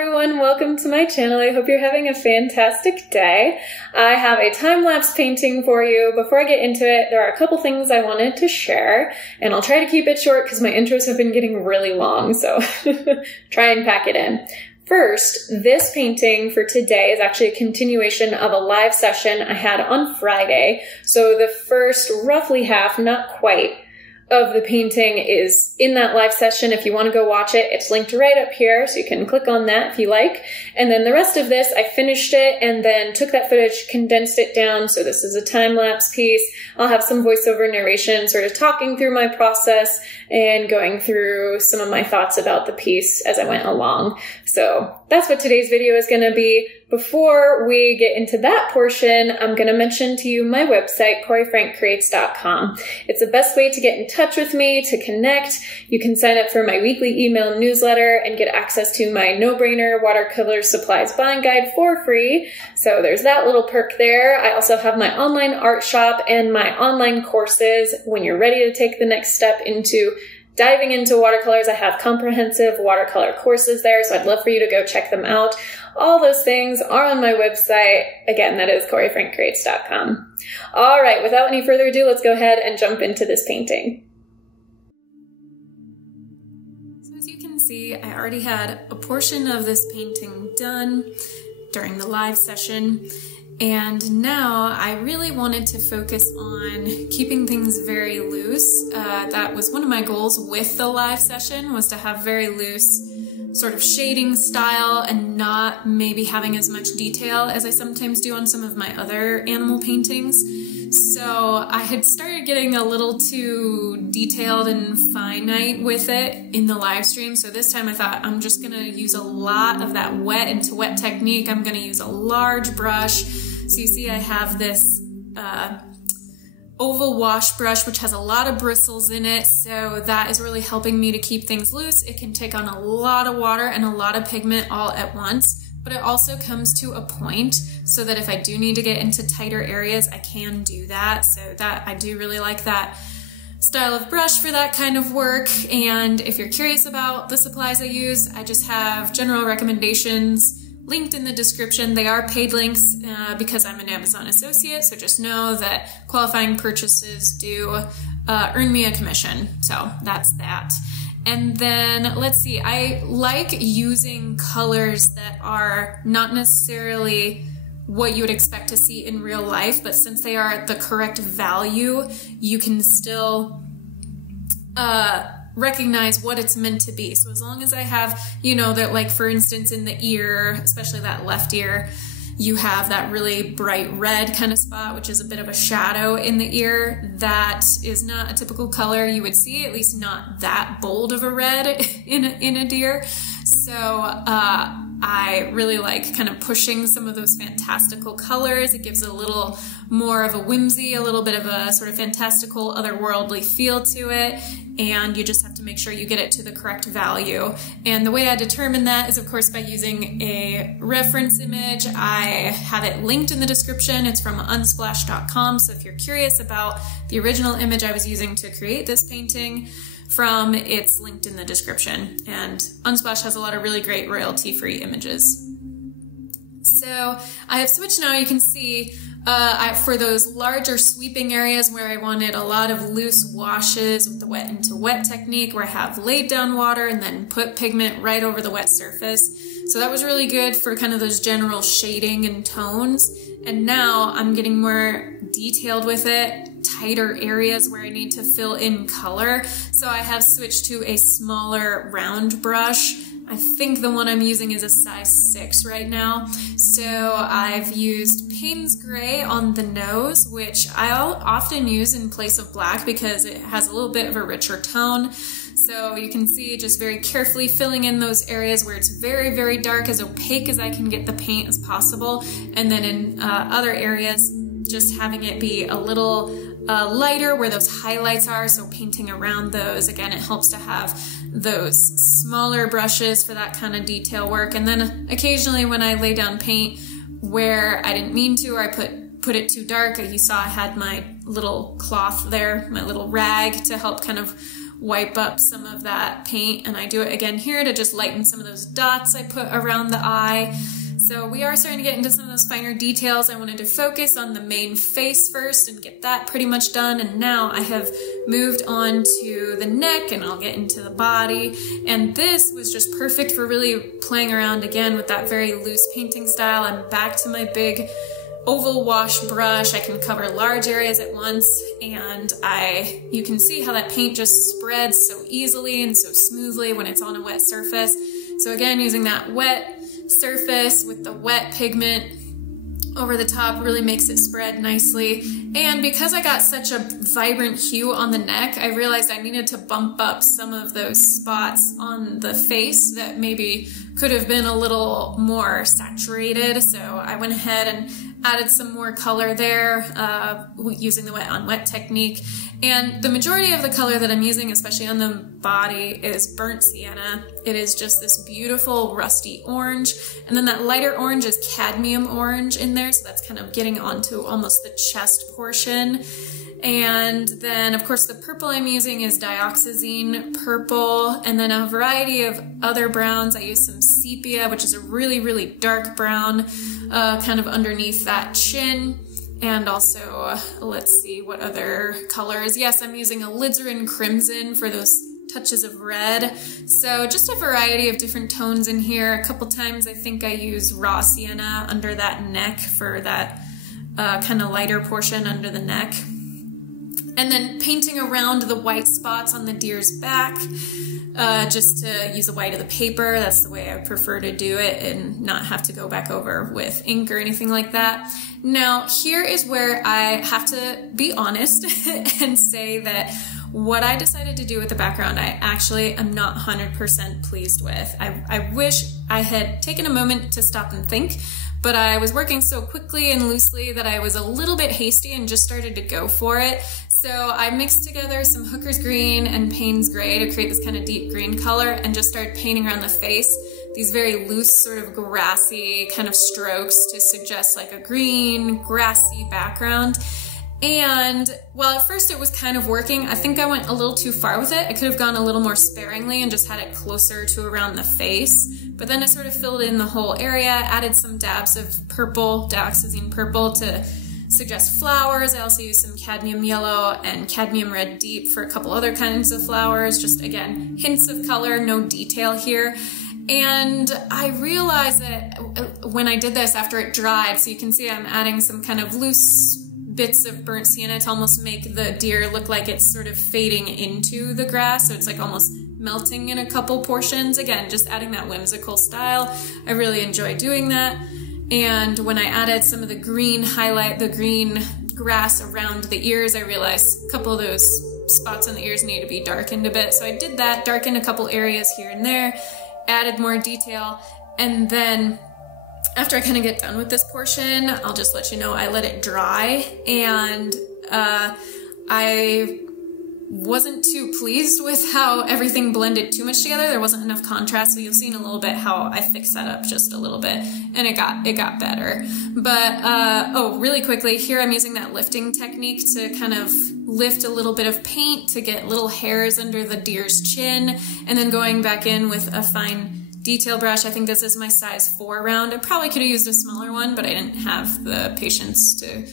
everyone, welcome to my channel. I hope you're having a fantastic day. I have a time-lapse painting for you. Before I get into it, there are a couple things I wanted to share, and I'll try to keep it short because my intros have been getting really long, so try and pack it in. First, this painting for today is actually a continuation of a live session I had on Friday. So the first roughly half, not quite, of the painting is in that live session. If you want to go watch it, it's linked right up here, so you can click on that if you like. And then the rest of this, I finished it and then took that footage, condensed it down. So this is a time-lapse piece. I'll have some voiceover narration sort of talking through my process and going through some of my thoughts about the piece as I went along. So that's what today's video is going to be. Before we get into that portion, I'm going to mention to you my website, CoreyFrankCreates.com. It's the best way to get in touch with me, to connect. You can sign up for my weekly email newsletter and get access to my no-brainer watercolor supplies buying guide for free. So there's that little perk there. I also have my online art shop and my online courses. When you're ready to take the next step into diving into watercolors, I have comprehensive watercolor courses there, so I'd love for you to go check them out. All those things are on my website. Again, that is CoreyFrankCreates.com. All right, without any further ado, let's go ahead and jump into this painting. So as you can see, I already had a portion of this painting done during the live session. And now I really wanted to focus on keeping things very loose. That was one of my goals with the live session, was to have very loose sort of shading style and not maybe having as much detail as I sometimes do on some of my other animal paintings. So I had started getting a little too detailed and finite with it in the live stream. So this time I thought I'm just gonna use a lot of that wet into wet technique. I'm gonna use a large brush. So you see I have this oval wash brush, which has a lot of bristles in it. So that is really helping me to keep things loose. It can take on a lot of water and a lot of pigment all at once, but it also comes to a point so that if I do need to get into tighter areas, I can do that. So that I do really like that style of brush for that kind of work. And if you're curious about the supplies I use, I just have general recommendations linked in the description. They are paid links because I'm an Amazon associate, so just know that qualifying purchases do earn me a commission. So that's that. And then let's see, I like using colors that are not necessarily what you would expect to see in real life, but since they are the correct value, you can still recognize what it's meant to be. So as long as I have, you know, that, like for instance in the ear, especially that left ear, you have that really bright red kind of spot, which is a bit of a shadow in the ear. That is not a typical color you would see, at least not that bold of a red in a deer. So I really like kind of pushing some of those fantastical colors. It gives a little more of a whimsy, a little bit of a sort of fantastical, otherworldly feel to it. And you just have to make sure you get it to the correct value. And the way I determine that is, of course, by using a reference image. I have it linked in the description. It's from unsplash.com. So if you're curious about the original image I was using to create this painting from, it's linked in the description. And Unsplash has a lot of really great royalty-free images. So I have switched now. You can see for those larger sweeping areas where I wanted a lot of loose washes with the wet into wet technique, where I have laid down water and then put pigment right over the wet surface. So that was really good for kind of those general shading and tones. And now I'm getting more detailed with it, tighter areas where I need to fill in color. So I have switched to a smaller round brush. I think the one I'm using is a size 6 right now. So I've used Payne's Gray on the nose, which I'll often use in place of black because it has a little bit of a richer tone. So you can see just very carefully filling in those areas where it's very, very dark, as opaque as I can get the paint as possible. And then in other areas, just having it be a little lighter where those highlights are, so painting around those. Again, it helps to have those smaller brushes for that kind of detail work. And then occasionally when I lay down paint where I didn't mean to, or I put it too dark, you saw I had my little cloth there, my little rag, to help kind of wipe up some of that paint. And I do it again here to just lighten some of those dots I put around the eye. So we are starting to get into some of those finer details. I wanted to focus on the main face first and get that pretty much done. And now I have moved on to the neck, and I'll get into the body. And this was just perfect for really playing around again with that very loose painting style. I'm back to my big oval wash brush. I can cover large areas at once, and you can see how that paint just spreads so easily and so smoothly when it's on a wet surface. So again, using that wet surface with the wet pigment over the top really makes it spread nicely. And because I got such a vibrant hue on the neck, I realized I needed to bump up some of those spots on the face that maybe could have been a little more saturated. So I went ahead and added some more color there using the wet on wet technique. And the majority of the color that I'm using, especially on the body, is burnt sienna. It is just this beautiful rusty orange. And then that lighter orange is cadmium orange in there. So that's kind of getting onto almost the chest portion. And then, of course, the purple I'm using is dioxazine purple. And then a variety of other browns. I use some sepia, which is a really, really dark brown, kind of underneath that chin. And also, let's see what other colors. Yes, I'm using alizarin crimson for those touches of red. So just a variety of different tones in here. A couple times I think I use raw sienna under that neck for that kind of lighter portion under the neck. And then painting around the white spots on the deer's back, just to use the white of the paper. That's the way I prefer to do it and not have to go back over with ink or anything like that. Now, here is where I have to be honest and say that what I decided to do with the background, I actually am not 100% pleased with. I wish I had taken a moment to stop and think, but I was working so quickly and loosely that I was a little bit hasty and just started to go for it. So I mixed together some Hooker's green and Payne's gray to create this kind of deep green color and just started painting around the face these very loose sort of grassy kind of strokes to suggest like a green grassy background. And while at first it was kind of working, I think I went a little too far with it. I could have gone a little more sparingly and just had it closer to around the face. But then I sort of filled in the whole area, added some dabs of purple, dioxazine purple to suggest flowers. I also used some cadmium yellow and cadmium red deep for a couple other kinds of flowers. Just again, hints of color, no detail here. And I realized that when I did this after it dried, so you can see I'm adding some kind of loose bits of burnt sienna to almost make the deer look like it's sort of fading into the grass. So it's like almost melting in a couple portions. Again, just adding that whimsical style. I really enjoy doing that. And when I added some of the green highlight, the green grass around the ears, I realized a couple of those spots on the ears need to be darkened a bit. So I did that, darkened a couple areas here and there, added more detail, and then after I kind of get done with this portion, I'll just let you know I let it dry, and I wasn't too pleased with how everything blended too much together. There wasn't enough contrast, so you'll see in a little bit how I fixed that up just a little bit, and it got better. But oh, really quickly, here I'm using that lifting technique to kind of lift a little bit of paint to get little hairs under the deer's chin, and then going back in with a fine detail brush. I think this is my size 4 round. I probably could have used a smaller one, but I didn't have the patience to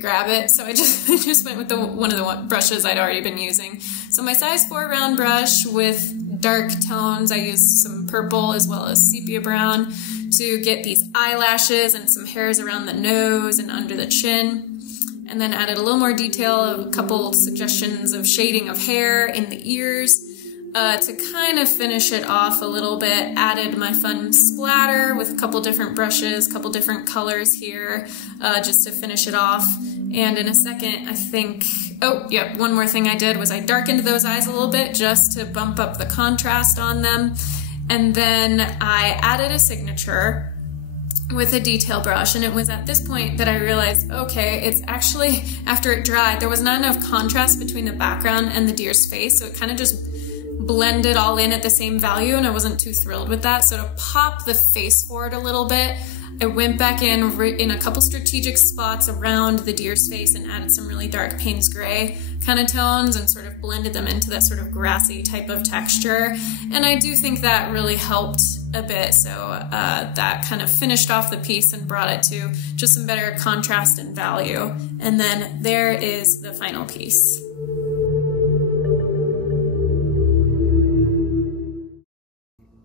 grab it, so I just went with one of the brushes I'd already been using. So my size 4 round brush with dark tones. I used some purple as well as sepia brown to get these eyelashes and some hairs around the nose and under the chin. And then added a little more detail, a couple suggestions of shading of hair in the ears. To kind of finish it off a little bit, added my fun splatter with a couple different brushes, couple different colors here, just to finish it off. And in a second, I think, oh, yep, one more thing I did was I darkened those eyes a little bit just to bump up the contrast on them. And then I added a signature with a detail brush, and it was at this point that I realized, okay, it's actually, after it dried, there was not enough contrast between the background and the deer's face, so it kind of just blend it all in at the same value, and I wasn't too thrilled with that. So to pop the face forward a little bit, I went back in a couple strategic spots around the deer's face and added some really dark Payne's gray kind of tones and sort of blended them into that sort of grassy type of texture. And I do think that really helped a bit. So that kind of finished off the piece and brought it to just some better contrast and value. And then there is the final piece.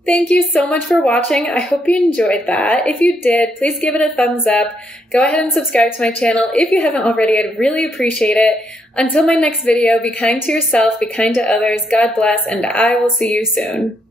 Thank you so much for watching. I hope you enjoyed that. If you did, please give it a thumbs up. Go ahead and subscribe to my channel if you haven't already. I'd really appreciate it. Until my next video, be kind to yourself, be kind to others. God bless, and I will see you soon.